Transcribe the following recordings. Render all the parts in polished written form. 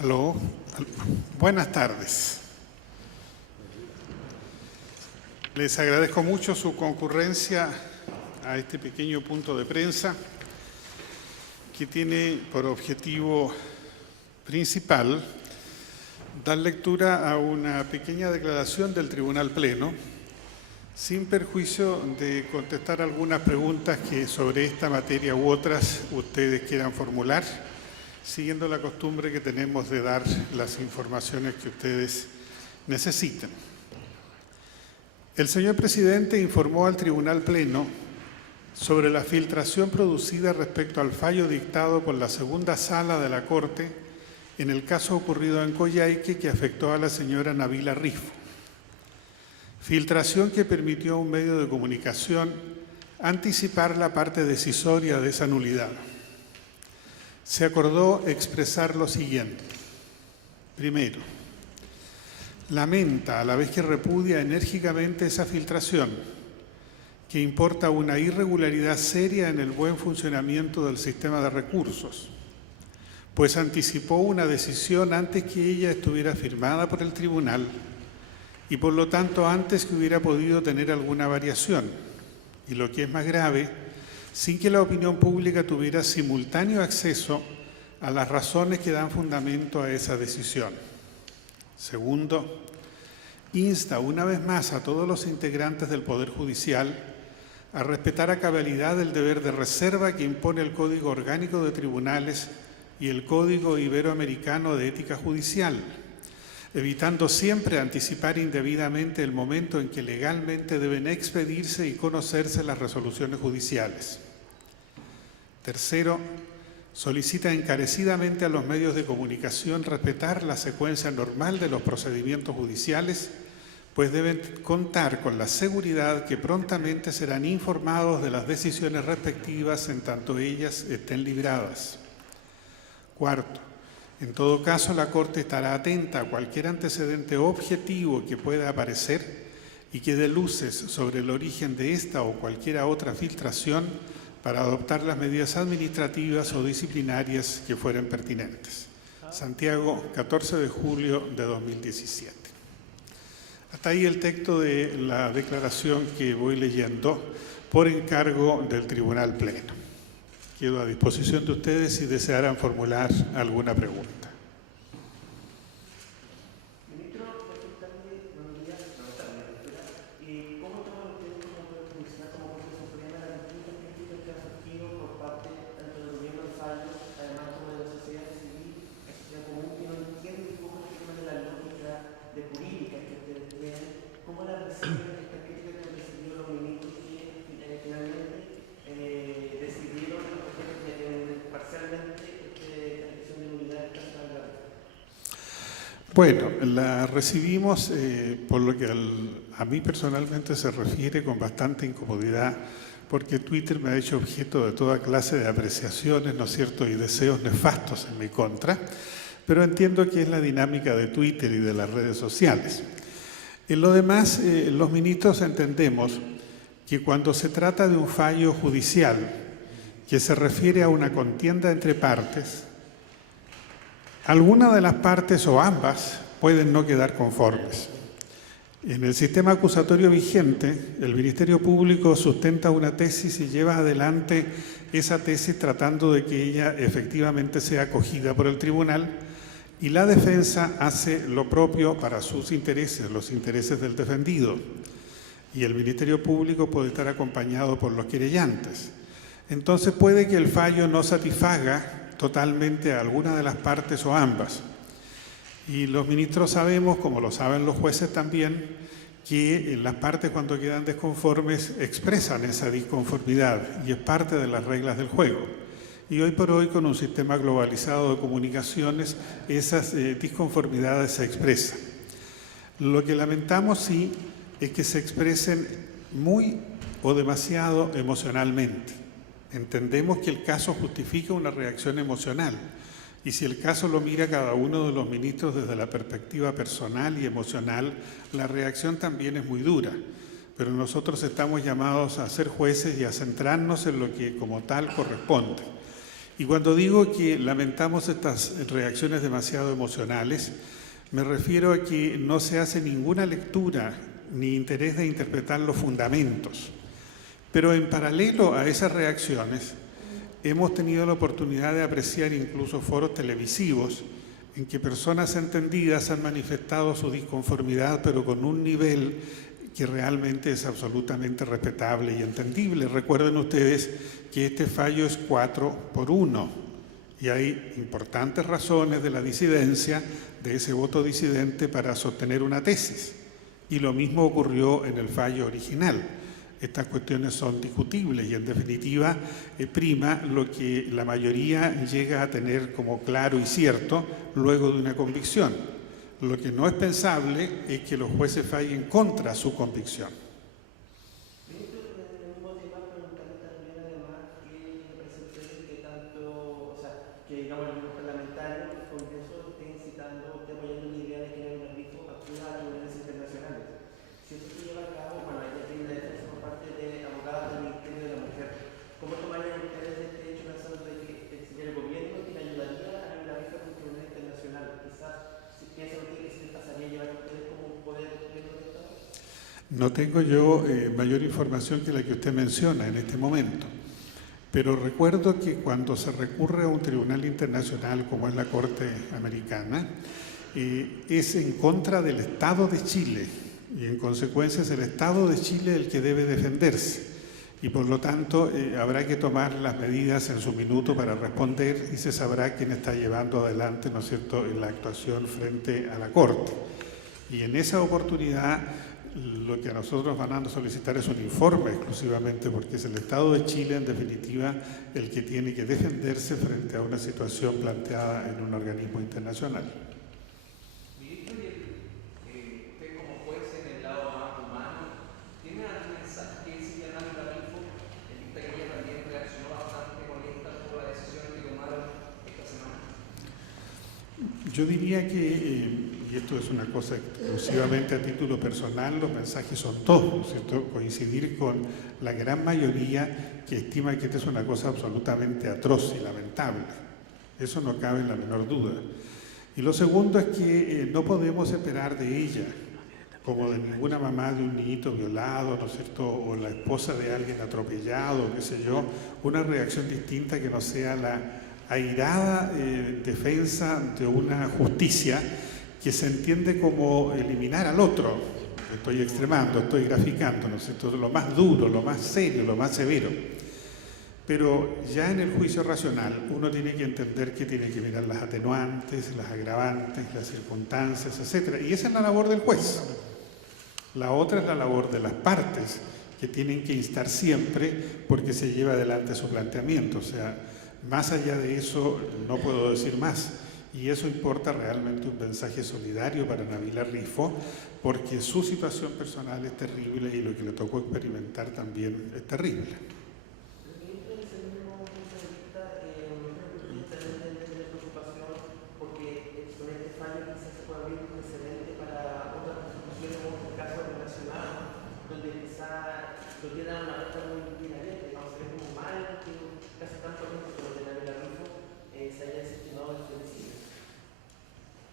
Aló, buenas tardes. Les agradezco mucho su concurrencia a este pequeño punto de prensa que tiene por objetivo principal dar lectura a una pequeña declaración del Tribunal Pleno, sin perjuicio de contestar algunas preguntas que sobre esta materia u otras ustedes quieran formular, siguiendo la costumbre que tenemos de dar las informaciones que ustedes necesiten. El señor presidente informó al Tribunal Pleno sobre la filtración producida respecto al fallo dictado por la segunda sala de la Corte en el caso ocurrido en Coyhaique que afectó a la señora Nabila Rifo. Filtración que permitió a un medio de comunicación anticipar la parte decisoria de esa nulidad. Se acordó expresar lo siguiente. Primero, lamenta a la vez que repudia enérgicamente esa filtración, que importa una irregularidad seria en el buen funcionamiento del sistema de recursos, pues anticipó una decisión antes que ella estuviera firmada por el tribunal y por lo tanto antes que hubiera podido tener alguna variación, y lo que es más grave, sin que la opinión pública tuviera simultáneo acceso a las razones que dan fundamento a esa decisión. Segundo, insta una vez más a todos los integrantes del Poder Judicial a respetar a cabalidad el deber de reserva que impone el Código Orgánico de Tribunales y el Código Iberoamericano de Ética Judicial, evitando siempre anticipar indebidamente el momento en que legalmente deben expedirse y conocerse las resoluciones judiciales. Tercero, solicita encarecidamente a los medios de comunicación respetar la secuencia normal de los procedimientos judiciales, pues deben contar con la seguridad que prontamente serán informados de las decisiones respectivas en tanto ellas estén libradas. Cuarto, en todo caso, la Corte estará atenta a cualquier antecedente objetivo que pueda aparecer y que dé luces sobre el origen de esta o cualquiera otra filtración para adoptar las medidas administrativas o disciplinarias que fueren pertinentes. Santiago, 14 de julio de 2017. Hasta ahí el texto de la declaración que voy leyendo por encargo del Tribunal Pleno. Quedo a disposición de ustedes si desearan formular alguna pregunta. Bueno, la recibimos, por lo que a mí personalmente se refiere, con bastante incomodidad, porque Twitter me ha hecho objeto de toda clase de apreciaciones, ¿no es cierto?, y deseos nefastos en mi contra, pero entiendo que es la dinámica de Twitter y de las redes sociales. En lo demás, los ministros entendemos que cuando se trata de un fallo judicial que se refiere a una contienda entre partes, alguna de las partes o ambas pueden no quedar conformes. En el sistema acusatorio vigente, el Ministerio Público sustenta una tesis y lleva adelante esa tesis tratando de que ella efectivamente sea acogida por el tribunal, y la defensa hace lo propio para sus intereses, los intereses del defendido, y el Ministerio Público puede estar acompañado por los querellantes. Entonces puede que el fallo no satisfaga totalmente a alguna de las partes o ambas. Y los ministros sabemos, como lo saben los jueces también, que las partes cuando quedan desconformes expresan esa disconformidad y es parte de las reglas del juego. Y hoy por hoy, con un sistema globalizado de comunicaciones, esas disconformidades se expresan. Lo que lamentamos, sí, es que se expresen muy o demasiado emocionalmente. Entendemos que el caso justifica una reacción emocional y si el caso lo mira cada uno de los ministros desde la perspectiva personal y emocional, la reacción también es muy dura. Pero nosotros estamos llamados a ser jueces y a centrarnos en lo que como tal corresponde. Y cuando digo que lamentamos estas reacciones demasiado emocionales, me refiero a que no se hace ninguna lectura ni interés de interpretar los fundamentos. Pero en paralelo a esas reacciones, hemos tenido la oportunidad de apreciar incluso foros televisivos en que personas entendidas han manifestado su disconformidad, pero con un nivel que realmente es absolutamente respetable y entendible. Recuerden ustedes que este fallo es 4-1 y hay importantes razones de la disidencia, de ese voto disidente, para sostener una tesis. Y lo mismo ocurrió en el fallo original. Estas cuestiones son discutibles y en definitiva prima lo que la mayoría llega a tener como claro y cierto luego de una convicción. Lo que no es pensable es que los jueces fallen contra su convicción. No tengo yo mayor información que la que usted menciona en este momento, pero recuerdo que cuando se recurre a un tribunal internacional como es la Corte Americana, es en contra del Estado de Chile y en consecuencia es el Estado de Chile el que debe defenderse y por lo tanto habrá que tomar las medidas en su minuto para responder y se sabrá quién está llevando adelante, ¿no es cierto?, la actuación frente a la Corte. Y en esa oportunidad lo que a nosotros van a solicitar es un informe exclusivamente, porque es el Estado de Chile, en definitiva, el que tiene que defenderse frente a una situación planteada en un organismo internacional. Ministro, y usted como juez en el lado más humano, ¿tiene algún mensaje que decirle a Nami Rifo, en vista que ella también reaccionó bastante molesta por la decisión que tomaron esta semana? Yo diría que, y esto es una cosa exclusivamente a título personal, los mensajes son todos, ¿no es cierto? Coincidir con la gran mayoría que estima que esta es una cosa absolutamente atroz y lamentable. Eso no cabe en la menor duda. Y lo segundo es que no podemos esperar de ella, como de ninguna mamá de un niñito violado, ¿no es cierto?, o la esposa de alguien atropellado, qué sé yo, una reacción distinta que no sea la airada defensa de una justicia que se entiende como eliminar al otro. Estoy extremando, estoy graficando, ¿no es cierto?, lo más duro, lo más serio, lo más severo. Pero ya en el juicio racional uno tiene que entender que tiene que mirar las atenuantes, las agravantes, las circunstancias, etc. Y esa es la labor del juez. La otra es la labor de las partes, que tienen que instar siempre porque se lleva adelante su planteamiento. O sea, más allá de eso no puedo decir más. Y eso importa realmente un mensaje solidario para Nabila Rifo, porque su situación personal es terrible y lo que le tocó experimentar también es terrible.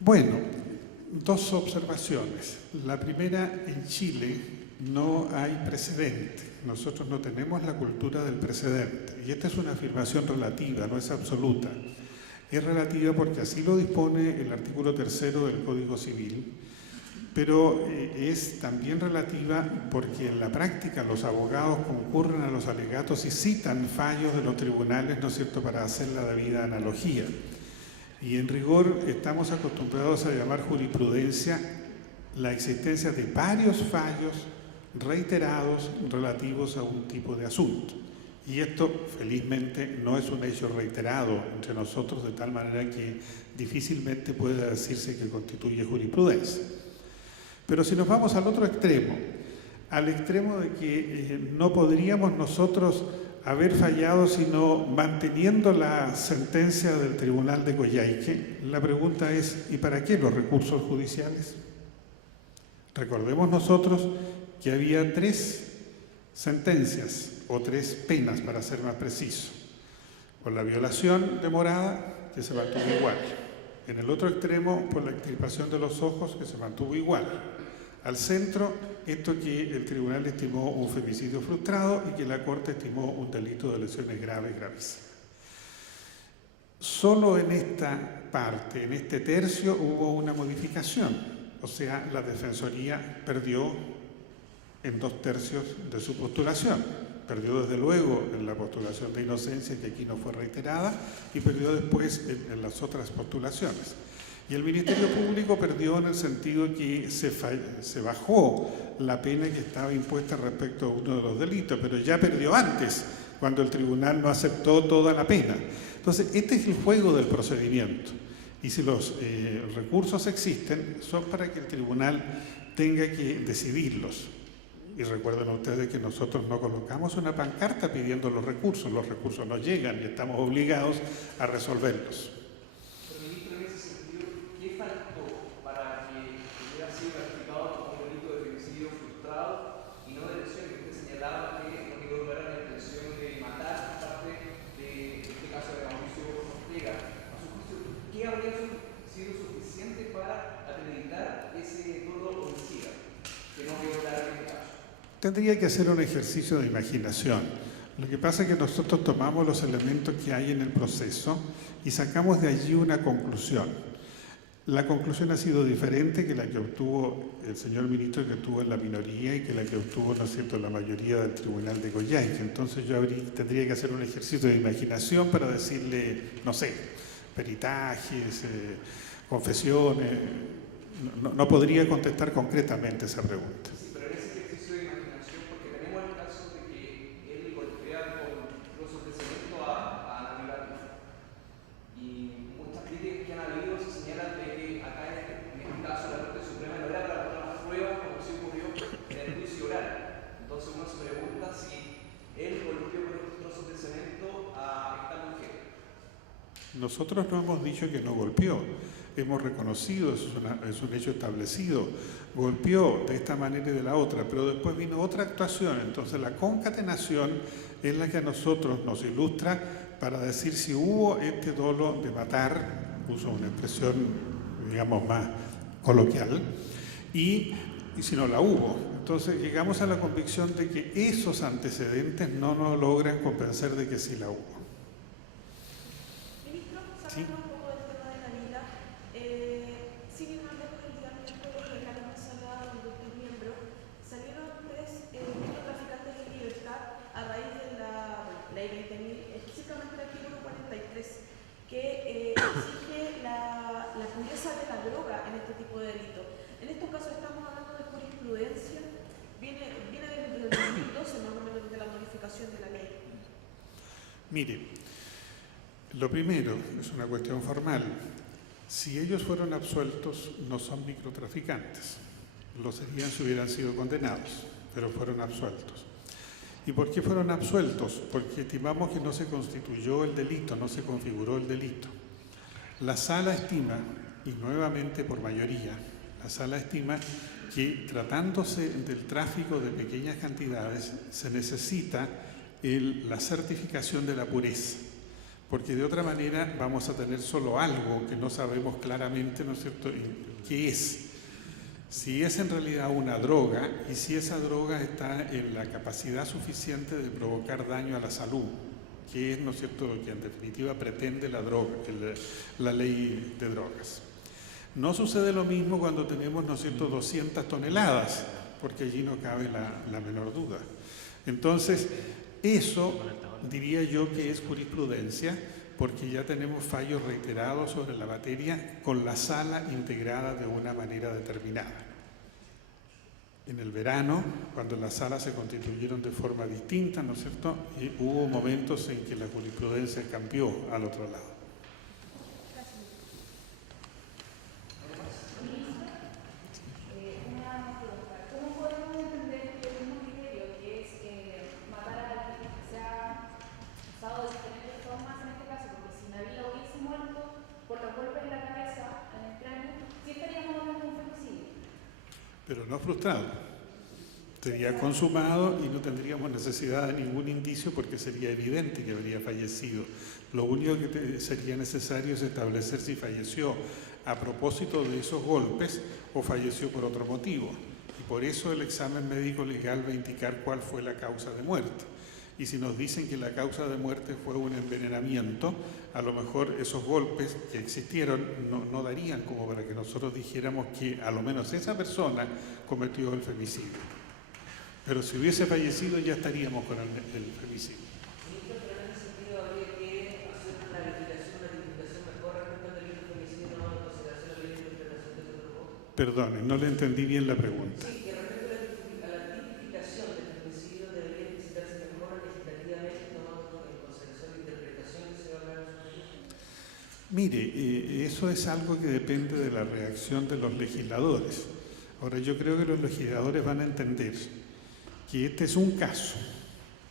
Bueno, dos observaciones. La primera, en Chile no hay precedente. Nosotros no tenemos la cultura del precedente. Y esta es una afirmación relativa, no es absoluta. Es relativa porque así lo dispone el artículo 3º del Código Civil, pero es también relativa porque en la práctica los abogados concurren a los alegatos y citan fallos de los tribunales, ¿no es cierto?, para hacer la debida analogía. Y en rigor estamos acostumbrados a llamar jurisprudencia la existencia de varios fallos reiterados relativos a un tipo de asunto. Y esto, felizmente, no es un hecho reiterado entre nosotros, de tal manera que difícilmente puede decirse que constituye jurisprudencia. Pero si nos vamos al otro extremo, al extremo de que no podríamos nosotros haber fallado sino manteniendo la sentencia del Tribunal de Coyhaique, la pregunta es, ¿y para qué los recursos judiciales? Recordemos nosotros que había 3 sentencias, o 3 penas para ser más preciso. Por la violación de morada, que se mantuvo igual. En el otro extremo, por la extirpación de los ojos, que se mantuvo igual. Al centro, esto que el tribunal estimó un femicidio frustrado y que la Corte estimó un delito de lesiones graves, gravísimas. Solo en esta parte, en este tercio, hubo una modificación. O sea, la Defensoría perdió en 2/3 de su postulación. Perdió desde luego en la postulación de inocencia, que aquí no fue reiterada, y perdió después en las otras postulaciones. Y el Ministerio Público perdió en el sentido que se bajó la pena que estaba impuesta respecto a uno de los delitos, pero ya perdió antes, cuando el tribunal no aceptó toda la pena. Entonces, este es el juego del procedimiento. Y si los recursos existen, son para que el tribunal tenga que decidirlos. Y recuerden ustedes que nosotros no colocamos una pancarta pidiendo los recursos nos llegan y estamos obligados a resolverlos. Pero, ministro, en ese sentido, ¿qué faltó para que hubiera sido calificado como un delito de femicidio frustrado y no de lesión? Que usted señalaba que no quedó clara la intención de matar parte de este caso de Mauricio Ortega. A su juicio, ¿qué habría sido suficiente para acreditar ese dolo homicida que no quedó claro en este caso? Tendría que hacer un ejercicio de imaginación. Lo que pasa es que nosotros tomamos los elementos que hay en el proceso y sacamos de allí una conclusión. La conclusión ha sido diferente que la que obtuvo el señor ministro, que estuvo en la minoría, y que la que obtuvo, ¿no es cierto?, la mayoría del tribunal de Coyhaique. Entonces yo tendría que hacer un ejercicio de imaginación para decirle, no sé, peritajes, confesiones. No podría contestar concretamente esa pregunta. Nosotros no hemos dicho que no golpeó, hemos reconocido, eso es un hecho establecido, golpeó de esta manera y de la otra, pero después vino otra actuación. Entonces la concatenación es la que a nosotros nos ilustra para decir si hubo este dolo de matar, uso una expresión, digamos, más coloquial, y si no la hubo. Entonces llegamos a la convicción de que esos antecedentes no nos logran convencer de que sí la hubo. ¿Sí? Un poco del tema de la vida. Sin ir más lejos, el día miércoles en la sala de los miembros salieron 3 microtraficantes en libertad a raíz de la ley 20.000, específicamente el artículo 43, que exige la pureza de la droga en este tipo de delitos. En estos casos estamos hablando de jurisprudencia, viene desde el 2012 más o menos, desde la modificación de la ley. Mire, lo primero es una cuestión formal. Si ellos fueron absueltos, no son microtraficantes. Lo serían si hubieran sido condenados, pero fueron absueltos. ¿Y por qué fueron absueltos? Porque estimamos que no se constituyó el delito, no se configuró el delito. La sala estima, y nuevamente por mayoría, la sala estima que tratándose del tráfico de pequeñas cantidades se necesita la certificación de la pureza. Porque de otra manera vamos a tener solo algo que no sabemos claramente, ¿no es cierto?, qué es. Si es en realidad una droga y si esa droga está en la capacidad suficiente de provocar daño a la salud, que es, ¿no es cierto?, lo que en definitiva pretende la droga, la ley de drogas. No sucede lo mismo cuando tenemos, ¿no es cierto?, 200 toneladas, porque allí no cabe la menor duda. Entonces, eso diría yo que es jurisprudencia, porque ya tenemos fallos reiterados sobre la materia con la sala integrada de una manera determinada. En el verano, cuando las salas se constituyeron de forma distinta, ¿no es cierto?, hubo momentos en que la jurisprudencia cambió al otro lado. Pero no frustrado. Sería consumado y no tendríamos necesidad de ningún indicio porque sería evidente que habría fallecido. Lo único que sería necesario es establecer si falleció a propósito de esos golpes o falleció por otro motivo. Y por eso el examen médico legal va a indicar cuál fue la causa de muerte. Y si nos dicen que la causa de muerte fue un envenenamiento, a lo mejor esos golpes que existieron no darían como para que nosotros dijéramos que a lo menos esa persona cometió el femicidio. Pero si hubiese fallecido ya estaríamos con el femicidio. Ministro, pero en ese sentido habría que hacer una tipificación mejor respecto al delito de femicidio, tomando en consideración la ley de interpretación del otro. Perdone, no le entendí bien la pregunta. Sí, que respecto a la tipificación del femicidio debería visitarse mejor legislativamente, tomando en consideración la interpretación que se va a dar en su ley. Mire, eso es algo que depende de la reacción de los legisladores. Ahora, yo creo que los legisladores van a entender que este es un caso,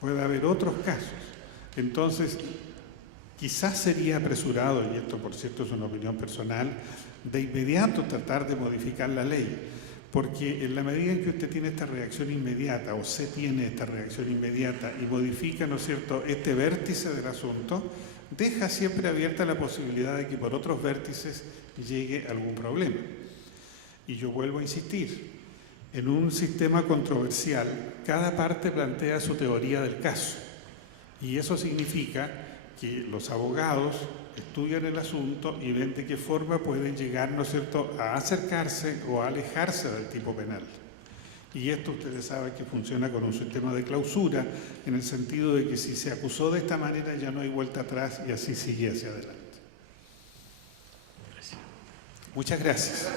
puede haber otros casos. Entonces, quizás sería apresurado, y esto por cierto es una opinión personal, de inmediato tratar de modificar la ley, porque en la medida en que usted tiene esta reacción inmediata, o se tiene esta reacción inmediata, y modifica, ¿no es cierto?, este vértice del asunto, deja siempre abierta la posibilidad de que por otros vértices llegue algún problema. Y yo vuelvo a insistir, en un sistema controversial, cada parte plantea su teoría del caso. Y eso significa que los abogados estudian el asunto y ven de qué forma pueden llegar, ¿no es cierto?, a acercarse o a alejarse del tipo penal. Y esto ustedes saben que funciona con un sistema de clausura, en el sentido de que si se acusó de esta manera ya no hay vuelta atrás y así sigue hacia adelante. Muchas gracias.